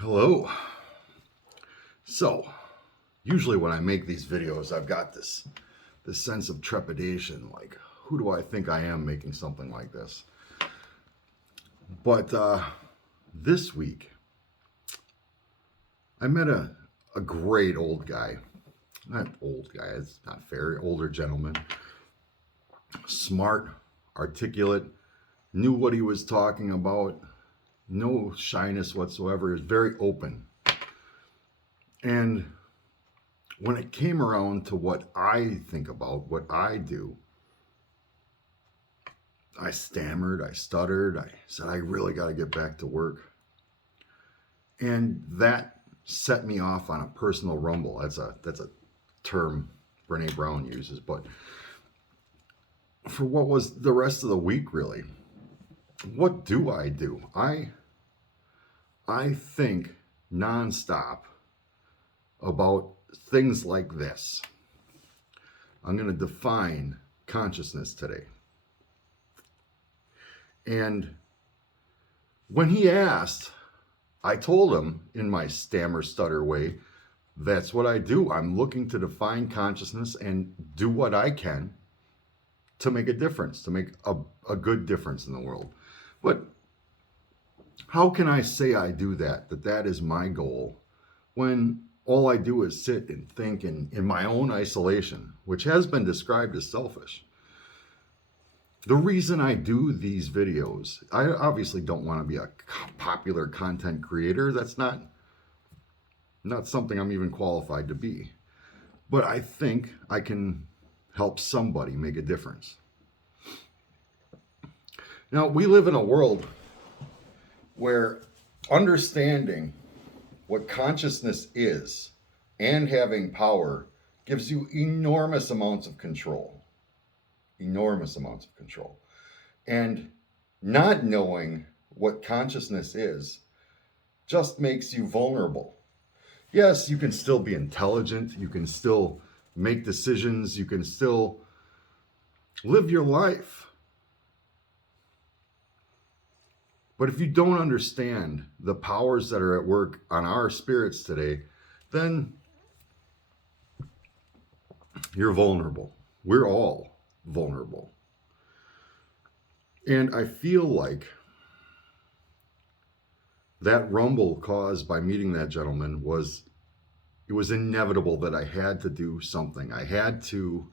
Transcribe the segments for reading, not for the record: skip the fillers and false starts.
Hello. So, usually when I make these videos, I've got this sense of trepidation, like, who do I think I am making something like this? But this week, I met a great old guy. Not old guy, it's not fair, older gentleman. Smart, articulate, knew what he was talking about, no shyness whatsoever. He was very open. And when it came around to what I think about, what I do, I stammered, I stuttered, I said, I really got to get back to work. And that set me off on a personal rumble. That's a term Brene Brown uses. But for what was the rest of the week, really, what do? I think nonstop about things like this. I'm going to define consciousness today. And when he asked, I told him in my stammer stutter way, that's what I do. I'm looking to define consciousness and do what I can to make a difference, to make a good difference in the world. But how can I say I do that that is my goal, when all I do is sit and think in my own isolation, which has been described as selfish? The reason I do these videos, I obviously don't want to be a popular content creator. That's not something I'm even qualified to be. But I think I can help somebody make a difference. Now, we live in a world where understanding what consciousness is and having power gives you enormous amounts of control. Enormous amounts of control. And not knowing what consciousness is just makes you vulnerable. Yes, you can still be intelligent, you can still make decisions, you can still live your life. But if you don't understand the powers that are at work on our spirits today, then you're vulnerable. We're all vulnerable. And I feel like that rumble caused by meeting that gentleman was inevitable, that I had to do something. I had to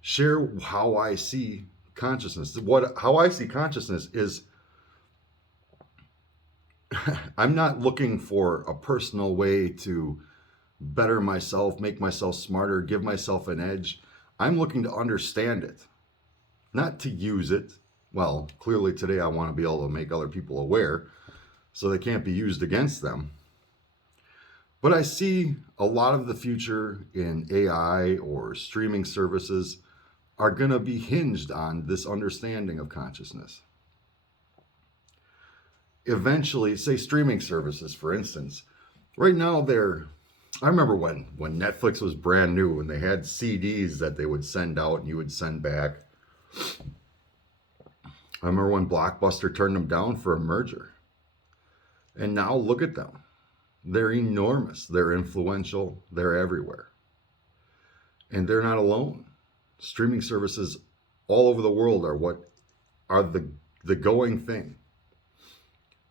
share how I see consciousness. How I see consciousness is I'm not looking for a personal way to better myself, make myself smarter, give myself an edge. I'm looking to understand it, not to use it. Well, clearly today I want to be able to make other people aware so they can't be used against them. But I see a lot of the future in AI or streaming services are going to be hinged on this understanding of consciousness. Eventually, say streaming services, for instance, right now I remember when Netflix was brand new and they had CDs that they would send out and you would send back. I remember when Blockbuster turned them down for a merger. And now look at them. They're enormous. They're influential. They're everywhere. And they're not alone. Streaming services all over the world are the going thing.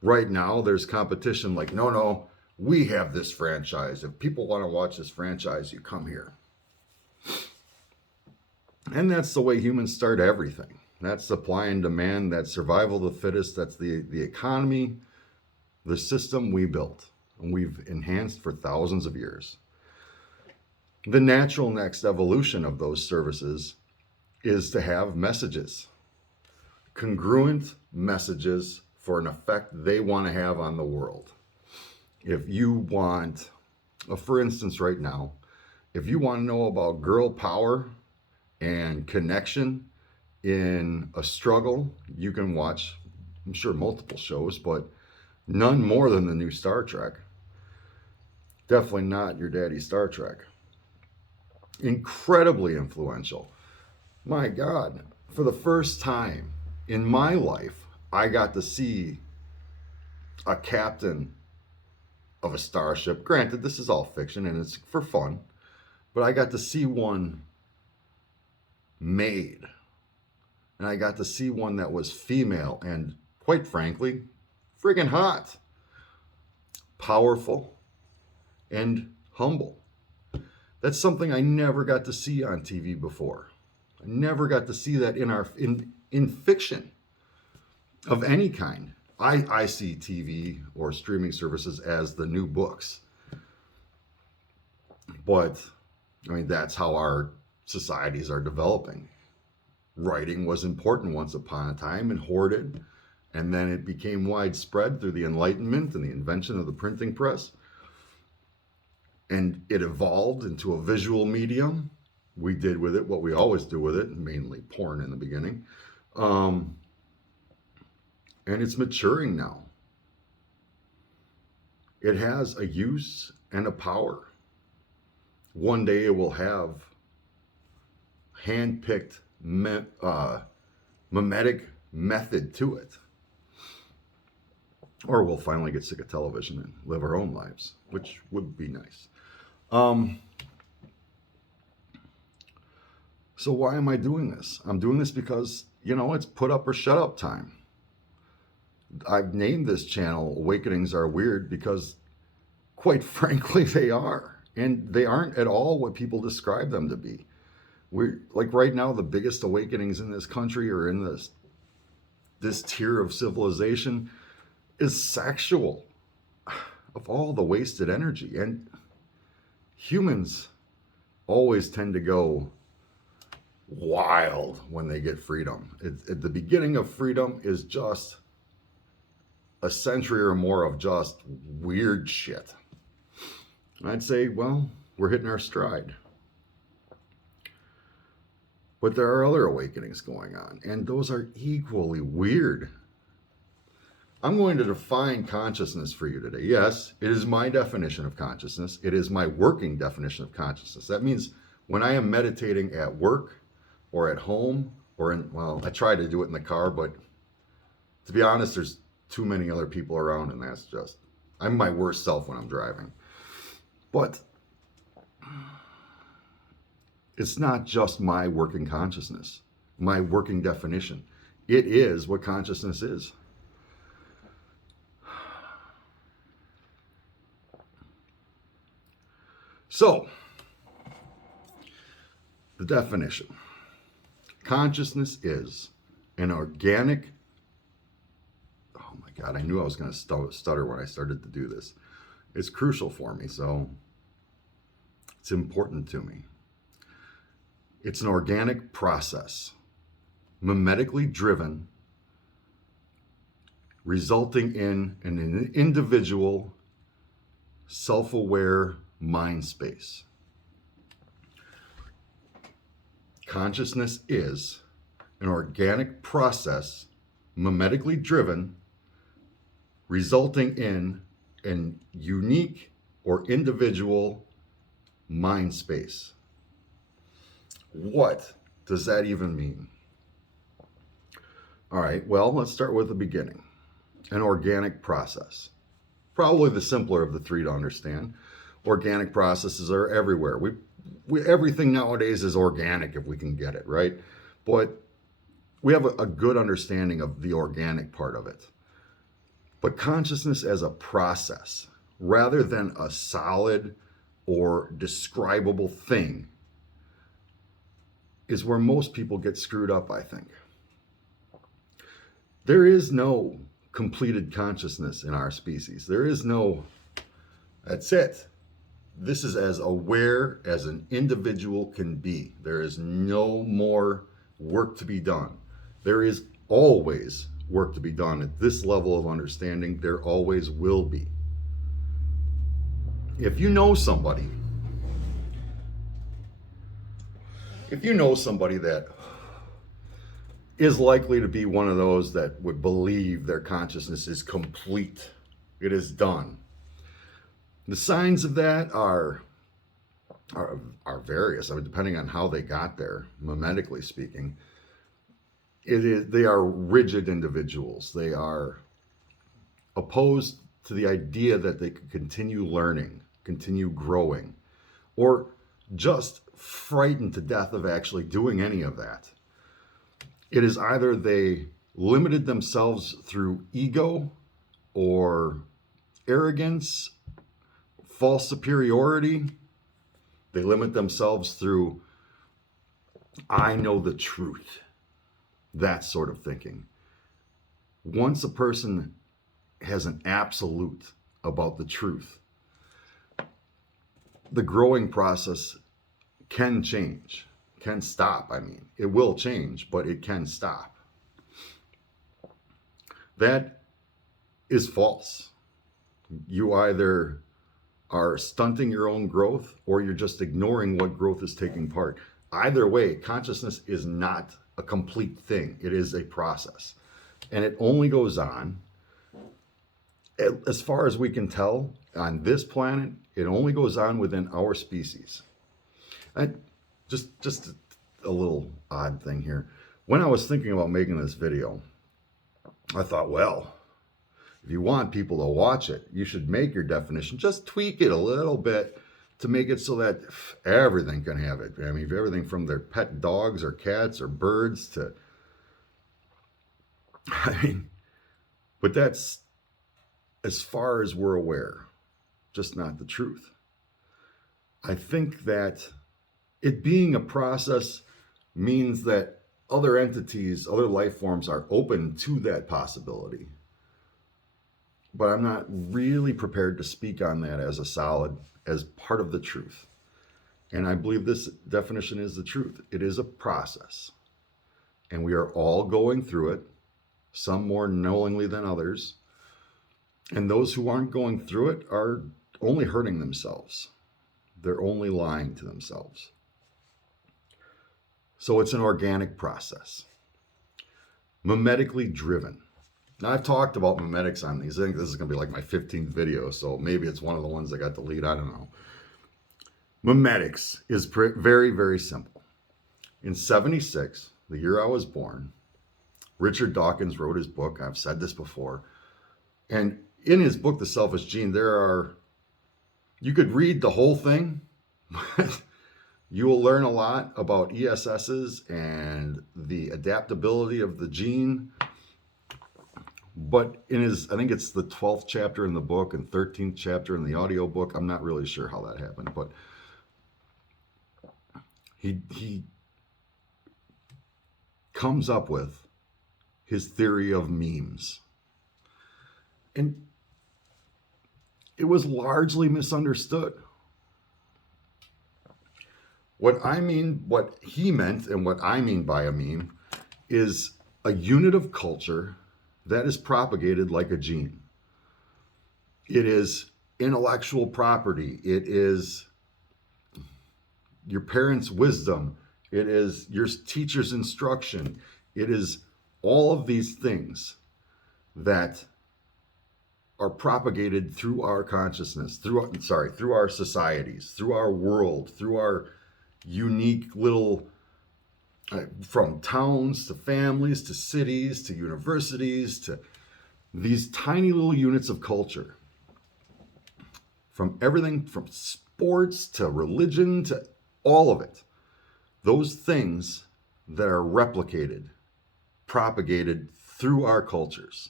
Right now, there's competition like, no, we have this franchise. If people want to watch this franchise, you come here. And that's the way humans start everything. That's supply and demand, that's survival of the fittest, that's the economy, the system we built and we've enhanced for thousands of years. The natural next evolution of those services is to have messages, congruent messages for an effect they want to have on the world. If you want, for instance, right now, if you want to know about girl power and connection in a struggle, you can watch, I'm sure, multiple shows, but none more than the new Star Trek. Definitely not your daddy Star Trek. Incredibly influential. My God, for the first time in my life, I got to see a captain of a starship. Granted, this is all fiction and it's for fun, but I got to see one made. And I got to see one that was female and, quite frankly, friggin' hot, powerful, and humble. That's something I never got to see on TV before. I never got to see that in fiction of any kind. I see TV or streaming services as the new books. But I mean, that's how our societies are developing. Writing was important once upon a time and hoarded, and then it became widespread through the Enlightenment and the invention of the printing press. And it evolved into a visual medium. We did with it what we always do with it, mainly porn in the beginning. And it's maturing now. It has a use and a power. One day it will have hand-picked mimetic method to it. Or we'll finally get sick of television and live our own lives, which would be nice. So why am I doing this? I'm doing this because, it's put up or shut up time. I've named this channel Awakenings Are Weird because, quite frankly, they are. And they aren't at all what people describe them to be. We're like right now, the biggest awakenings in this country or in this tier of civilization is sexual, of all the wasted energy. And humans always tend to go wild when they get freedom. At the beginning of freedom is just a century or more of just weird shit. I'd say, well, we're hitting our stride. But there are other awakenings going on, and those are equally weird. I'm going to define consciousness for you today. Yes, it is my definition of consciousness. It is my working definition of consciousness. That means when I am meditating at work or at home or I try to do it in the car, but to be honest, there's too many other people around, and I'm my worst self when I'm driving. But it's not just my working consciousness, my working definition. It is what consciousness is. So, the definition. Consciousness is an organic... Oh my God, I knew I was going to stutter when I started to do this. It's crucial for me, so it's important to me. It's an organic process, mimetically driven, resulting in an individual, self-aware mind space. Consciousness is an organic process, mimetically driven, resulting in an unique or individual mind space. What does that even mean? All right, well, let's start with the beginning. An organic process. Probably the simpler of the three to understand. Organic processes are everywhere. Everything nowadays is organic if we can get it, right? But we have a good understanding of the organic part of it. But consciousness as a process, rather than a solid or describable thing, is where most people get screwed up, I think. There is no completed consciousness in our species. There is no, that's it. This is as aware as an individual can be. There is no more work to be done. There is always work to be done at this level of understanding. There always will be. If you know somebody that is likely to be one of those that would believe their consciousness is complete, it is done. The signs of that are various. I mean, depending on how they got there, mimetically speaking. They are rigid individuals. They are opposed to the idea that they could continue learning, continue growing, or just frightened to death of actually doing any of that. It is either they limited themselves through ego or arrogance, false superiority. They limit themselves through, I know the truth, that sort of thinking. Once a person has an absolute about the truth, the growing process can change, can stop. I mean, it will change, but it can stop. That is false. You either are stunting your own growth or you're just ignoring what growth is taking part. Either way, consciousness is not a complete thing. It is a process. And it only goes on, as far as we can tell, on this planet, it only goes on within our species. And just a little odd thing here. When I was thinking about making this video, I thought, well, if you want people to watch it, you should make your definition, just tweak it a little bit to make it so that everything can have it. I mean, everything from their pet dogs or cats or birds to, but that's as far as we're aware, just not the truth. I think that it being a process means that other entities, other life forms are open to that possibility. But I'm not really prepared to speak on that as a solid, as part of the truth. And I believe this definition is the truth. It is a process. And we are all going through it, some more knowingly than others. And those who aren't going through it are only hurting themselves. They're only lying to themselves. So it's an organic process. Mimetically driven. Now, I've talked about mimetics on these. I think this is going to be like my 15th video, so maybe it's one of the ones that got the lead. I don't know. Mimetics is very, very simple. In 76, the year I was born, Richard Dawkins wrote his book. I've said this before. And in his book, The Selfish Gene, you could read the whole thing, but you will learn a lot about ESSs and the adaptability of the gene. But in his, I think it's the 12th chapter in the book and 13th chapter in the audio book. I'm not really sure how that happened, but he comes up with his theory of memes. And it was largely misunderstood. What he meant and what I mean by a meme is a unit of culture that is propagated like a gene. It is intellectual property. It is your parents' wisdom. It is your teacher's instruction. It is all of these things that are propagated through our consciousness, through our societies, through our world, through our unique little, from towns to families to cities to universities to these tiny little units of culture. From everything from sports to religion to all of it. Those things that are replicated, propagated through our cultures.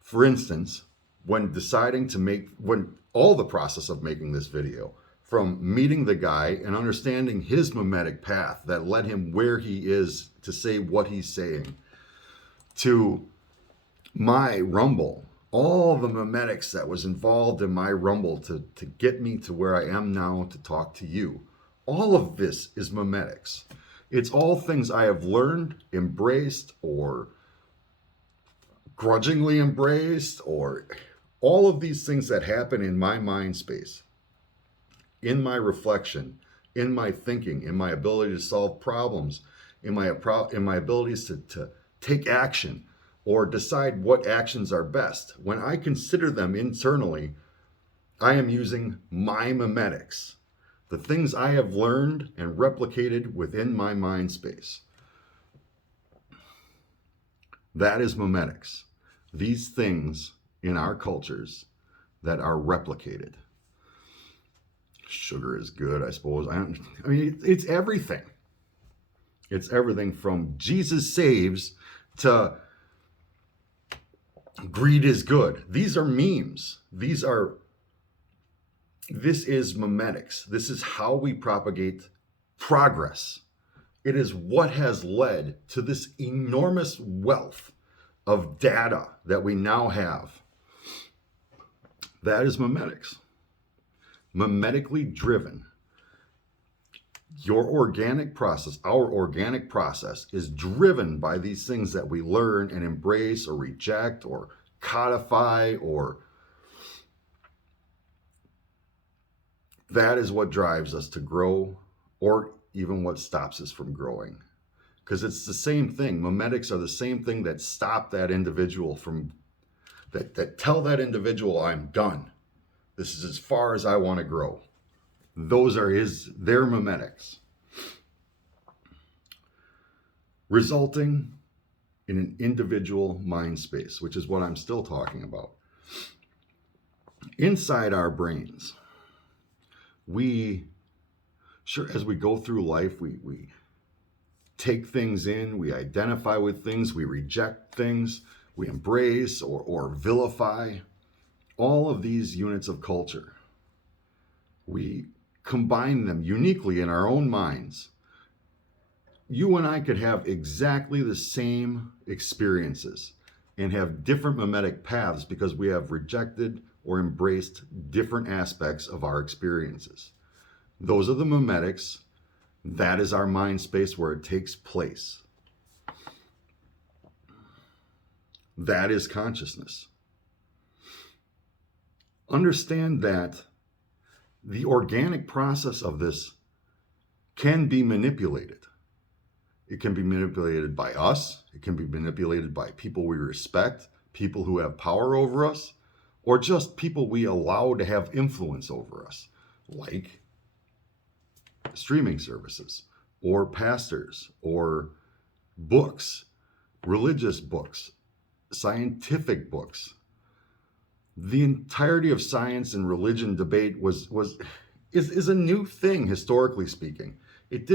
For instance, when all the process of making this video, from meeting the guy and understanding his mimetic path that led him where he is to say what he's saying, to my rumble, all the mimetics that was involved in my rumble to get me to where I am now to talk to you. All of this is mimetics. It's all things I have learned, embraced, or grudgingly embraced, or all of these things that happen in my mind space, in my reflection, in my thinking, in my ability to solve problems, in my abilities to take action or decide what actions are best. When I consider them internally, I am using my mimetics, the things I have learned and replicated within my mind space. That is mimetics. these things in our cultures that are replicated. Sugar is good, I suppose. I mean, it's everything. It's everything from Jesus saves to greed is good. These are memes. This is memetics. This is how we propagate progress. It is what has led to this enormous wealth of data that we now have. That is memetics. Memetically driven. Your organic process, our organic process, is driven by these things that we learn and embrace or reject or codify, or that is what drives us to grow, or even what stops us from growing. Because it's the same thing. Memetics are the same thing that stop that individual from, that tell that individual, I'm done. This is as far as I want to grow. Those are their memetics. Resulting in an individual mind space, which is what I'm still talking about. Inside our brains, as we go through life, we take things in, we identify with things, we reject things, we embrace or vilify all of these units of culture. We combine them uniquely in our own minds. You and I could have exactly the same experiences and have different memetic paths because we have rejected or embraced different aspects of our experiences. Those are the memetics. That is our mind space where it takes place. That is consciousness. Understand that the organic process of this can be manipulated. It can be manipulated by us. It can be manipulated by people we respect, people who have power over us, or just people we allow to have influence over us, like streaming services, or pastors, or books, religious books, scientific books. The entirety of science and religion debate is a new thing, historically speaking. It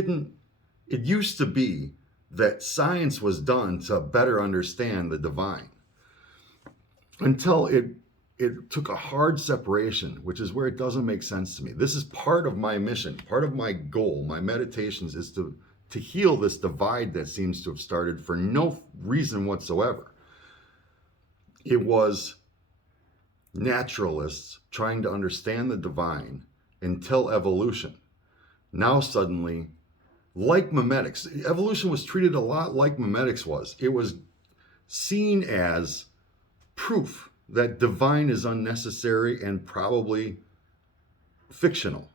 used to be that science was done to better understand the divine, until it took a hard separation, which is where it doesn't make sense to me. This is part of my mission, part of my goal, my meditations, is to heal this divide that seems to have started for no reason whatsoever. It was naturalists trying to understand the divine until evolution. Now suddenly, like memetics, evolution was treated a lot like memetics was. It was seen as proof that divine is unnecessary and probably fictional.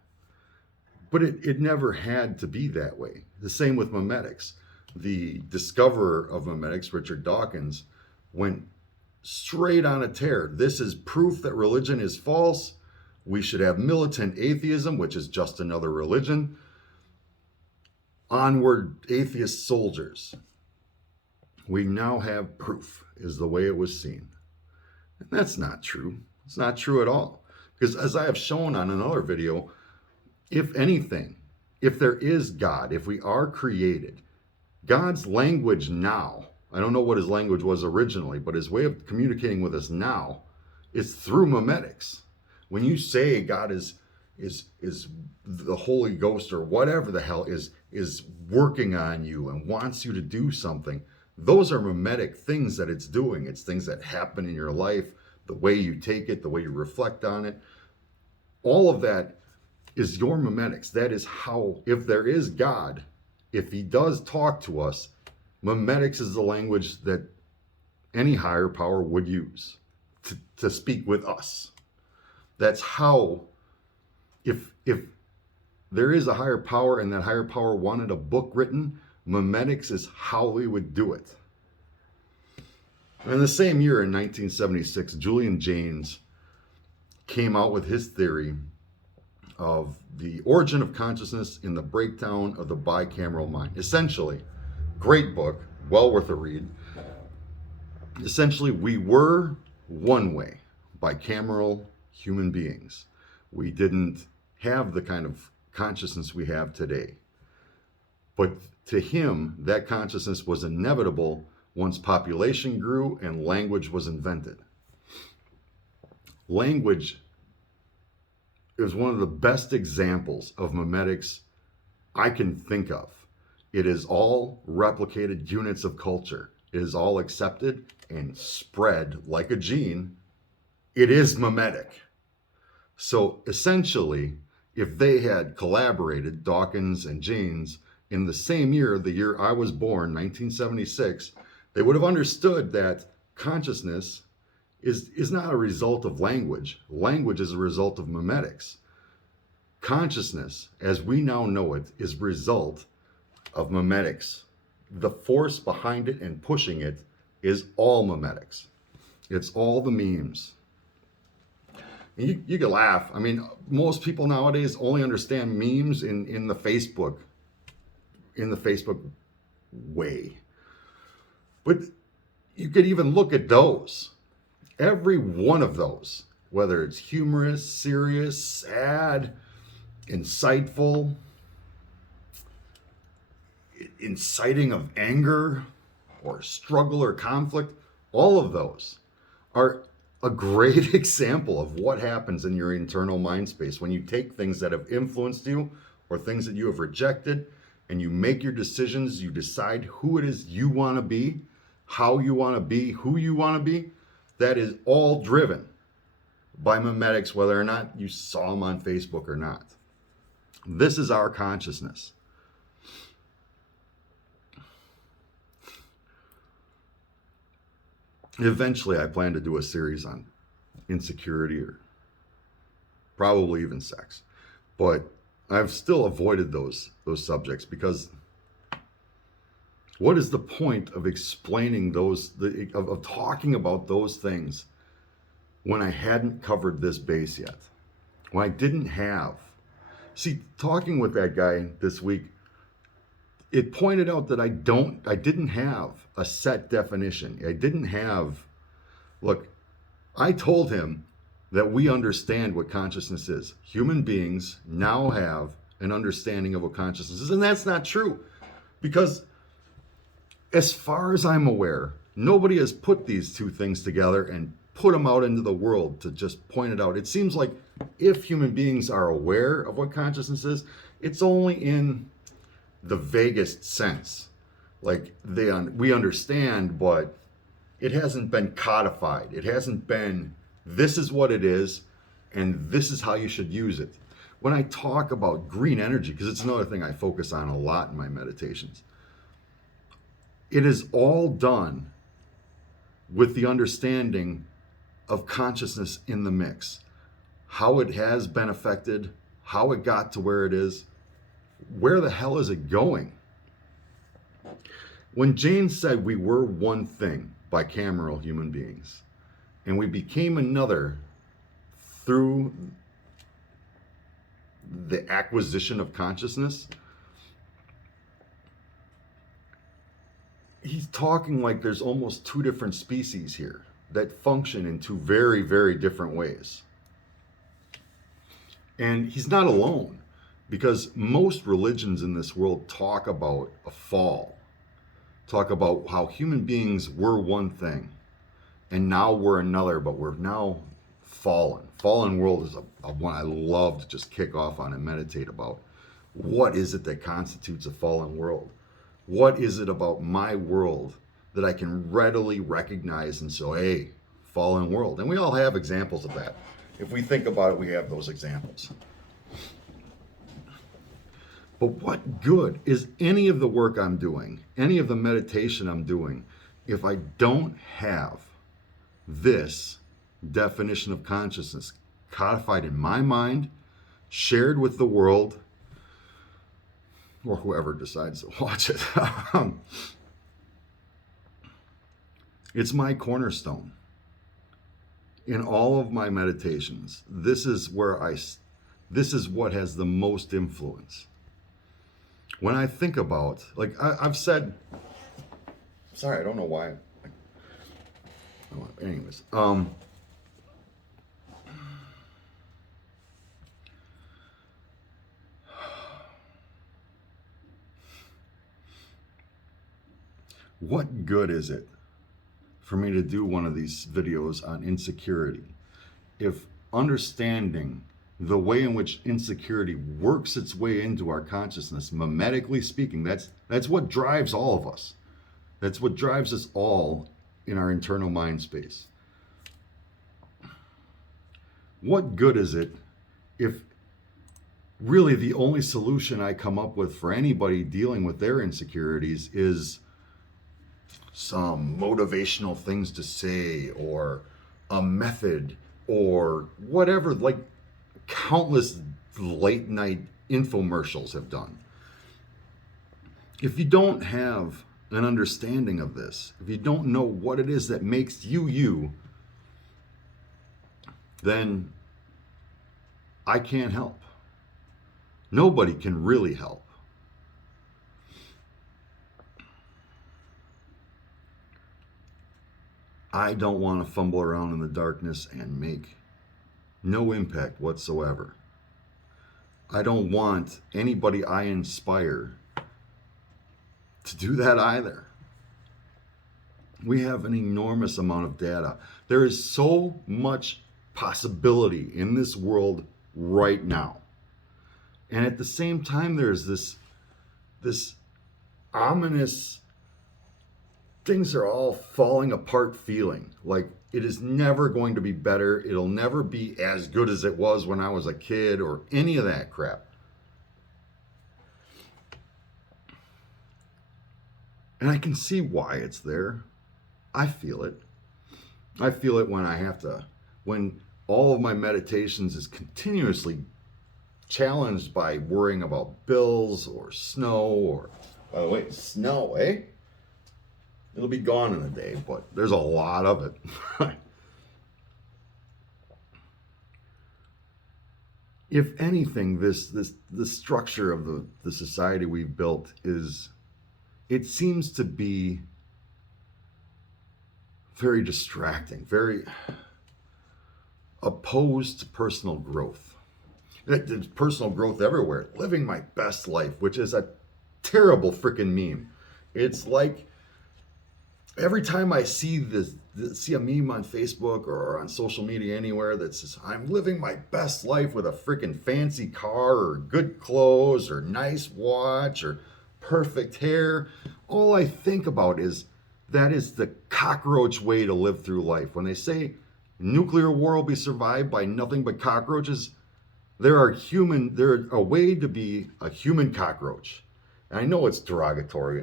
But it never had to be that way. The same with memetics. The discoverer of memetics, Richard Dawkins, went straight on a tear. This is proof that religion is false. We should have militant atheism, which is just another religion. Onward, atheist soldiers. We now have proof, is the way it was seen. And that's not true. It's not true at all. Because as I have shown on another video, if anything, if there is God, if we are created, God's language now, I don't know what his language was originally, but his way of communicating with us now is through memetics. When you say God is the Holy Ghost or whatever the hell is working on you and wants you to do something, those are memetic things that it's doing. It's things that happen in your life, the way you take it, the way you reflect on it. All of that is your memetics. That is how, if there is God, if he does talk to us, memetics is the language that any higher power would use to speak with us. That's how, if there is a higher power and that higher power wanted a book written, memetics is how we would do it. And in the same year, in 1976, Julian Jaynes came out with his theory of the origin of consciousness in the breakdown of the bicameral mind. Essentially, great book, well worth a read. Essentially, we were one way, bicameral human beings. We didn't have the kind of consciousness we have today. But to him, that consciousness was inevitable once population grew and language was invented. Language is one of the best examples of memetics I can think of. It is all replicated units of culture. It is all accepted and spread like a gene. It is mimetic. So essentially, if they had collaborated, Dawkins and Jaynes, in the same year, the year I was born, 1976, they would have understood that consciousness is not a result of language. Language is a result of memetics. Consciousness, as we now know it, is a result of memetics. The force behind it and pushing it is all memetics. It's all the memes. And you can laugh. I mean, most people nowadays only understand memes in the Facebook way. But you could even look at those. Every one of those, whether it's humorous, serious, sad, insightful, inciting of anger or struggle or conflict, all of those are a great example of what happens in your internal mind space when you take things that have influenced you or things that you have rejected and you make your decisions, you decide who it is you want to be, how you want to be, who you want to be. That is all driven by memetics, whether or not you saw them on Facebook or not. This is our consciousness. Eventually, I plan to do a series on insecurity or probably even sex. But I've still avoided those subjects because what is the point of explaining of talking about those things when I hadn't covered this base yet? When I didn't have. See, talking with that guy this week, it pointed out that I didn't have a set definition. I didn't have, look, I told him that we understand what consciousness is. Human beings now have an understanding of what consciousness is, and that's not true. Because as far as I'm aware, nobody has put these two things together and put them out into the world to just point it out. It seems like if human beings are aware of what consciousness is, it's only in the vaguest sense. Like we understand, but it hasn't been codified. It hasn't been, this is what it is, and this is how you should use it. When I talk about green energy, because it's another thing I focus on a lot in my meditations, it is all done with the understanding of consciousness in the mix. How it has been affected, how it got to where it is, where the hell is it going? When Jaynes said we were one thing, bicameral human beings, and we became another through the acquisition of consciousness, he's talking like there's almost two different species here that function in two very, very different ways. And he's not alone, because most religions in this world talk about a fall, talk about how human beings were one thing, and now we're another, but we're now fallen. Fallen world is a one I love to just kick off on and meditate about. What is it that constitutes a fallen world? What is it about my world that I can readily recognize and say, hey, fallen world? And we all have examples of that. If we think about it, we have those examples. But what good is any of the work I'm doing, any of the meditation I'm doing, if I don't have this definition of consciousness codified in my mind, shared with the world, or whoever decides to watch it? It's my cornerstone. In all of my meditations, this is what has the most influence. When I think about, like I've said, sorry, I don't know why. Anyways, what good is it for me to do one of these videos on insecurity if understanding the way in which insecurity works its way into our consciousness, mimetically speaking, that's what drives all of us. That's what drives us all in our internal mind space. What good is it if really the only solution I come up with for anybody dealing with their insecurities is some motivational things to say or a method or whatever, like countless late night infomercials have done. If you don't have an understanding of this, if you don't know what it is that makes you you, then I can't help. Nobody can really help. I don't want to fumble around in the darkness and make no impact whatsoever. I don't want anybody I inspire to do that either. We have an enormous amount of data. There is so much possibility in this world right now. And at the same time, there's this ominous things are all falling apart feeling. Like it is never going to be better. It'll never be as good as it was when I was a kid or any of that crap. And I can see why it's there. I feel it. I feel it when all of my meditations is continuously challenged by worrying about bills or snow or, by the way, snow, eh? It'll be gone in a day, but there's a lot of it. If anything, the structure of the society we've built it seems to be very distracting, very opposed to personal growth. There's personal growth everywhere. Living my best life, which is a terrible freaking meme. It's like every time I see a meme on Facebook or on social media anywhere that says, I'm living my best life with a freaking fancy car or good clothes or nice watch or perfect hair, all I think about is that is the cockroach way to live through life. When they say nuclear war will be survived by nothing but cockroaches, they're a way to be a human cockroach. And I know it's derogatory,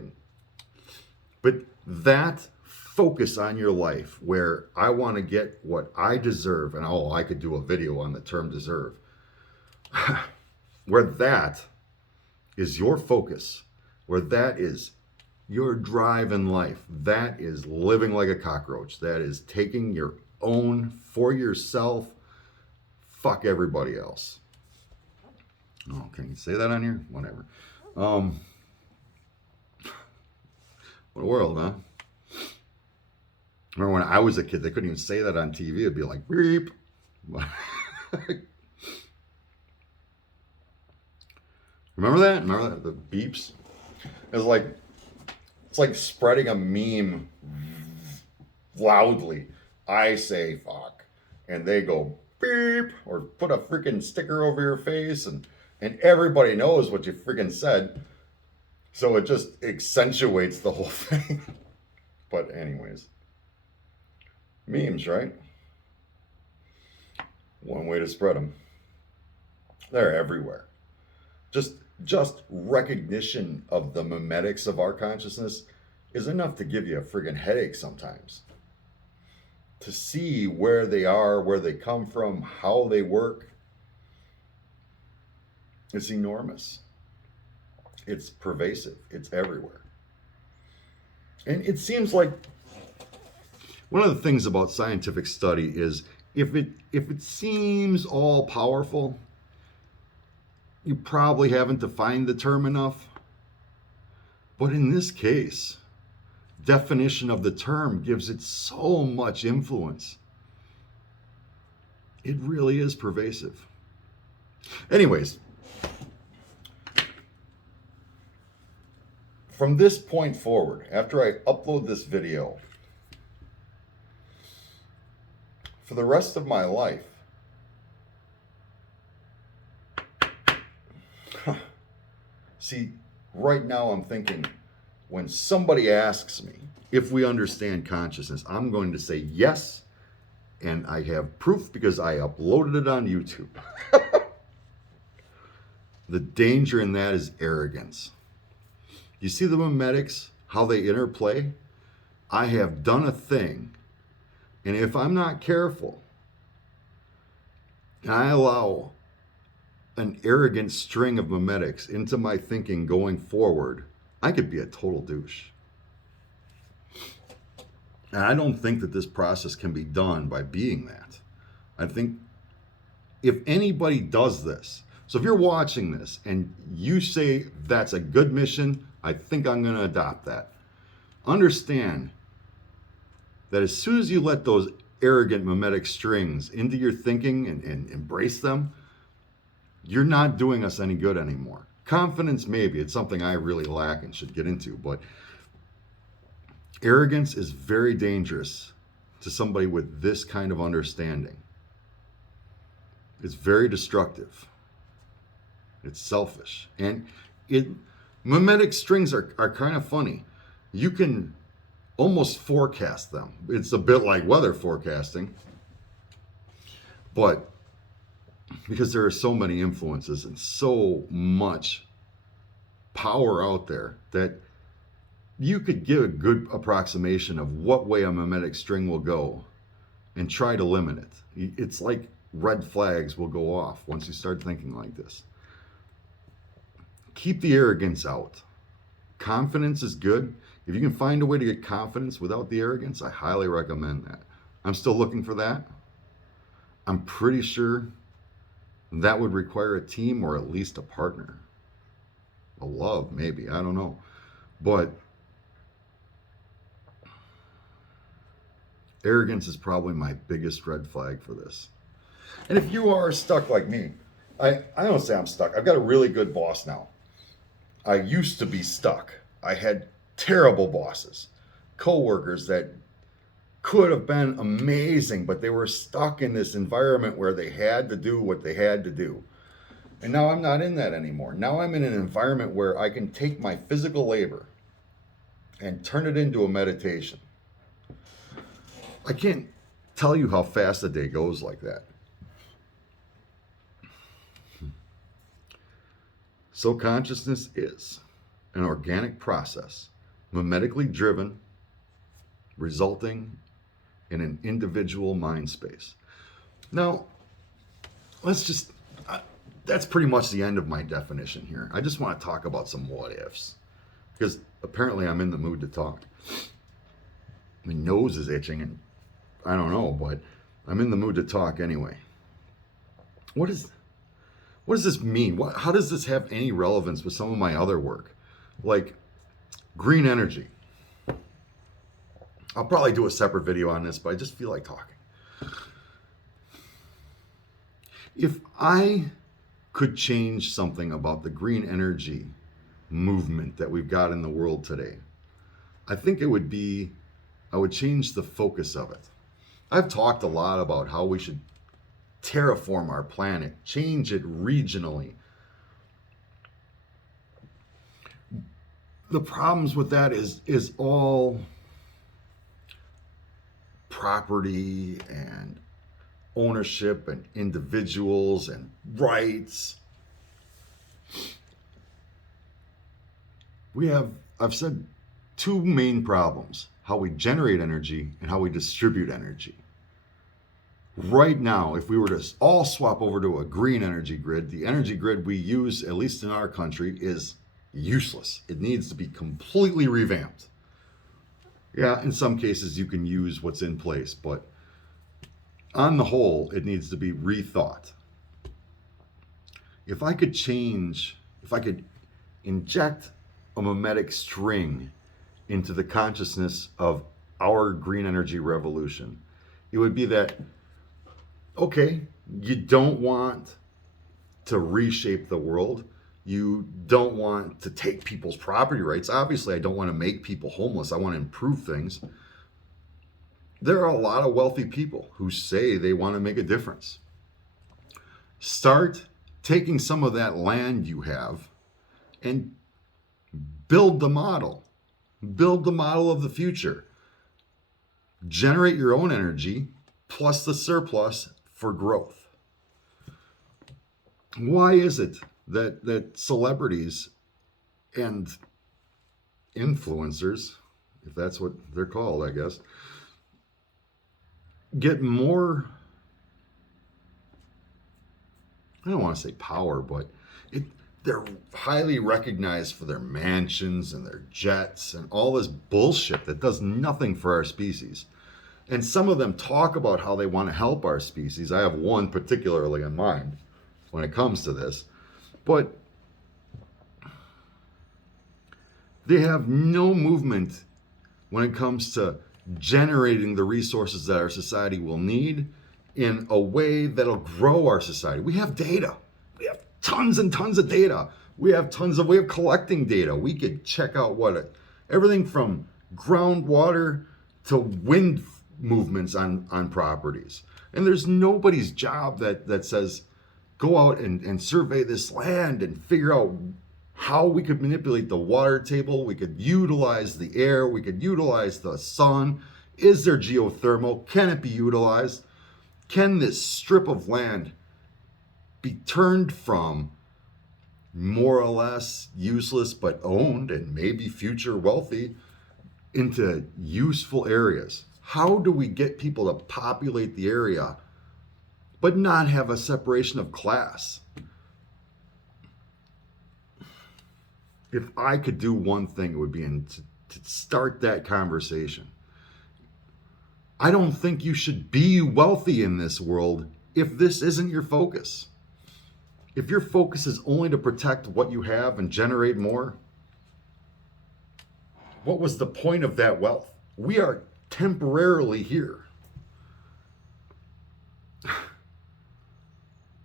but that focus on your life where I want to get what I deserve, and I could do a video on the term deserve, where that is your focus, where that is your drive in life, that is living like a cockroach, that is taking your own for yourself, fuck everybody else. Oh, can you say that on here? Whatever. What a world, huh? Remember when I was a kid, they couldn't even say that on TV. It'd be like, beep. Remember that? Remember that? The beeps? It's like spreading a meme loudly. I say fuck, and they go beep, or put a freaking sticker over your face, and everybody knows what you freaking said. So it just accentuates the whole thing. But anyways, memes, right? One way to spread them. They're everywhere. Just recognition of the mimetics of our consciousness is enough to give you a friggin' headache sometimes. To see where they are, where they come from, how they work, it's enormous. It's pervasive. It's everywhere. And it seems like one of the things about scientific study is if it seems all powerful, you probably haven't defined the term enough. But in this case, definition of the term gives it so much influence. It really is pervasive. Anyways, from this point forward, after I upload this video, for the rest of my life, see, right now I'm thinking, when somebody asks me if we understand consciousness, I'm going to say yes, and I have proof because I uploaded it on YouTube. The danger in that is arrogance. You see the mimetics, how they interplay? I have done a thing, and if I'm not careful, and I allow an arrogant string of mimetics into my thinking going forward, I could be a total douche. And I don't think that this process can be done by being that. I think if anybody does this, so if you're watching this and you say that's a good mission, I think I'm going to adopt that. Understand that as soon as you let those arrogant mimetic strings into your thinking and embrace them, you're not doing us any good anymore. Confidence, maybe. It's something I really lack and should get into, but arrogance is very dangerous to somebody with this kind of understanding. It's very destructive. It's selfish. And mimetic strings are kind of funny. You can almost forecast them. It's a bit like weather forecasting. But because there are so many influences and so much power out there that you could give a good approximation of what way a mimetic string will go and try to limit it. It's like red flags will go off once you start thinking like this. Keep the arrogance out. Confidence is good. If you can find a way to get confidence without the arrogance, I highly recommend that. I'm still looking for that. I'm pretty sure that would require a team or at least a partner. A love, maybe. I don't know. But arrogance is probably my biggest red flag for this. And if you are stuck like me, I don't say I'm stuck. I've got a really good boss now. I used to be stuck. I had terrible bosses, coworkers that could have been amazing, but they were stuck in this environment where they had to do what they had to do. And now I'm not in that anymore. Now I'm in an environment where I can take my physical labor and turn it into a meditation. I can't tell you how fast a day goes like that. So consciousness is an organic process, mimetically driven, resulting in an individual mind space. Now, that's pretty much the end of my definition here. I just want to talk about some what ifs, because apparently I'm in the mood to talk. My nose is itching and I don't know, but I'm in the mood to talk anyway. What does this mean? How does this have any relevance with some of my other work? Like green energy. I'll probably do a separate video on this, but I just feel like talking. If I could change something about the green energy movement that we've got in the world today, I think I would change the focus of it. I've talked a lot about how we should terraform our planet, change it regionally. The problems with that is all property and ownership and individuals and rights. I've said, two main problems: how we generate energy and how we distribute energy. Right now, if we were to all swap over to a green energy grid, the energy grid we use, at least in our country, is useless. It needs to be completely revamped. Yeah, in some cases you can use what's in place, but on the whole, it needs to be rethought. If I could inject a mimetic string into the consciousness of our green energy revolution, it would be that, okay, you don't want to reshape the world. You don't want to take people's property rights. Obviously, I don't want to make people homeless. I want to improve things. There are a lot of wealthy people who say they want to make a difference. Start taking some of that land you have and build the model. Build the model of the future. Generate your own energy plus the surplus for growth. Why is it that celebrities and influencers, if that's what they're called, I guess, get more, I don't want to say power, but they're highly recognized for their mansions and their jets and all this bullshit that does nothing for our species. And some of them talk about how they want to help our species. I have one particularly in mind when it comes to this. But they have no movement when it comes to generating the resources that our society will need in a way that'll grow our society. We have data. We have tons and tons of data. We have way of collecting data. We could check out everything from groundwater to wind movements on properties. And there's nobody's job that says, go out and survey this land and figure out how we could manipulate the water table. We could utilize the air. We could utilize the sun. Is there geothermal? Can it be utilized? Can this strip of land be turned from more or less useless but owned and maybe future wealthy into useful areas? How do we get people to populate the area but not have a separation of class? If I could do one thing, it would be to start that conversation. I don't think you should be wealthy in this world if this isn't your focus. If your focus is only to protect what you have and generate more, what was the point of that wealth? We are temporarily here.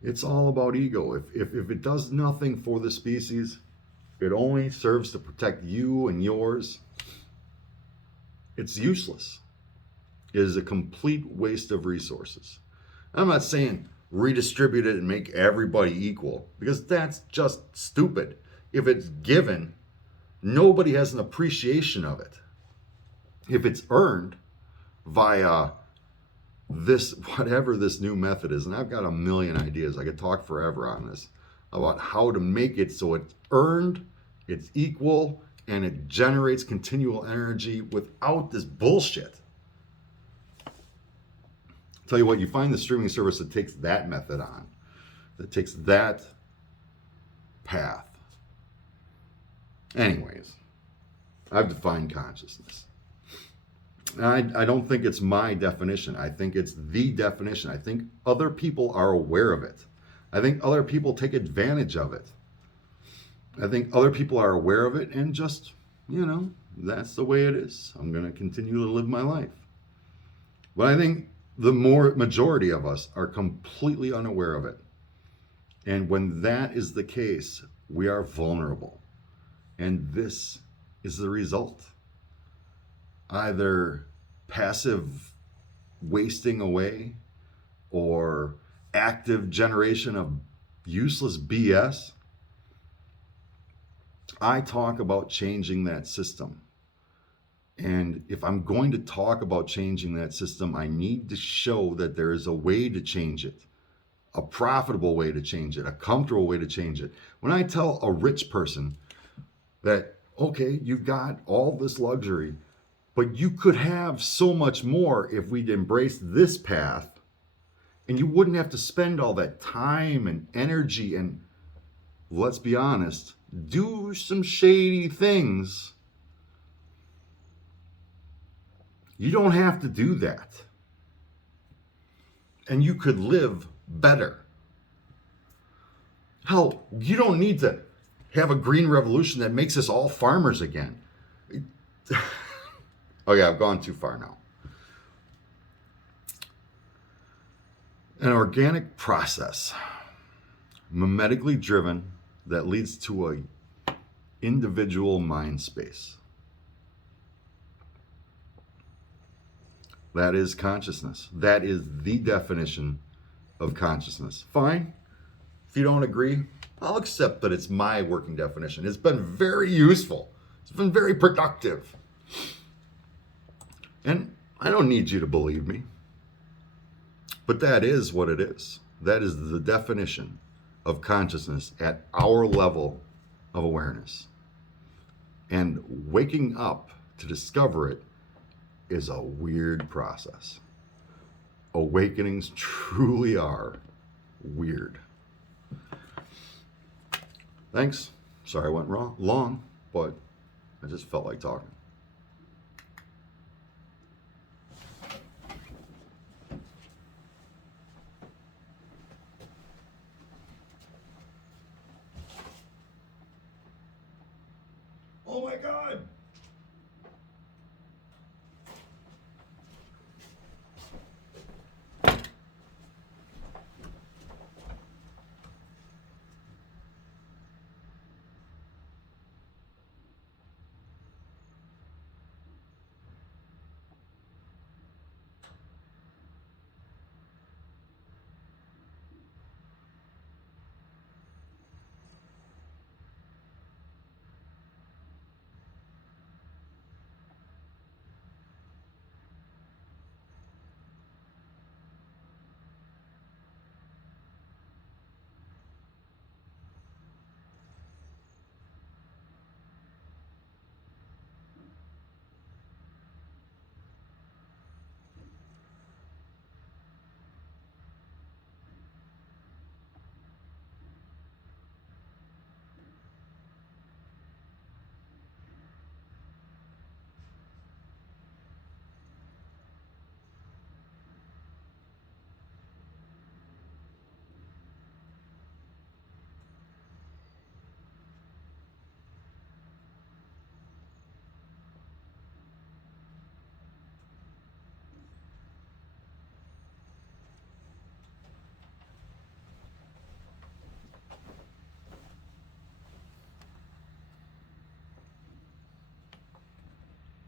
It's all about ego. If it does nothing for the species, it only serves to protect you and yours, it's useless. It is a complete waste of resources. I'm not saying redistribute it and make everybody equal, because that's just stupid. If it's given, nobody has an appreciation of it. If it's earned via this, whatever this new method is, and I've got a million ideas, I could talk forever on this, about how to make it so it's earned, it's equal, and it generates continual energy without this bullshit. Tell you what, you find the streaming service that takes that method on, that takes that path. Anyways, I've defined consciousness. I don't think it's my definition. I think it's the definition. I think other people are aware of it. I think other people take advantage of it. I think other people are aware of it and just, that's the way it is. I'm going to continue to live my life. But I think the majority of us are completely unaware of it. And when that is the case, we are vulnerable. And this is the result. Either passive wasting away or active generation of useless BS. I talk about changing that system. And if I'm going to talk about changing that system, I need to show that there is a way to change it, a profitable way to change it, a comfortable way to change it. When I tell a rich person that, okay, you've got all this luxury, but you could have so much more if we'd embrace this path, and you wouldn't have to spend all that time and energy and, let's be honest, do some shady things. You don't have to do that. And you could live better. Hell, you don't need to have a green revolution that makes us all farmers again. Okay, I've gone too far now. An organic process, mimetically driven, that leads to a individual mind space. That is consciousness. That is the definition of consciousness. Fine. If you don't agree, I'll accept that it's my working definition. It's been very useful. It's been very productive. And I don't need you to believe me. But that is what it is. That is the definition of consciousness at our level of awareness. And waking up to discover it is a weird process. Awakenings truly are weird. Thanks. Sorry I went long, but I just felt like talking. Oh my God!